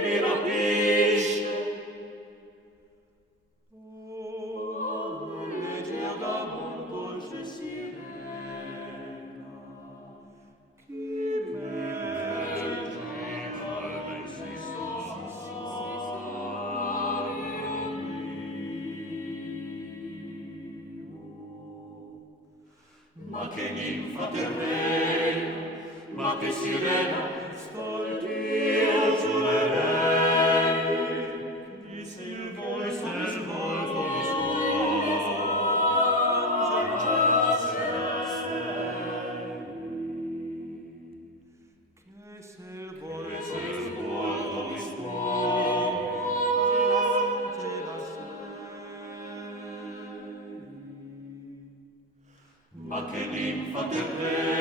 mi rapisce. Legge d'amor dolce sirena, chi me ma che ninfa terrena, ma che sirena, stolt'io giurerei, chi se il volto mi sfuggesse, che se il volto mi sfuggesse da sé. Ma che ninfa terrena,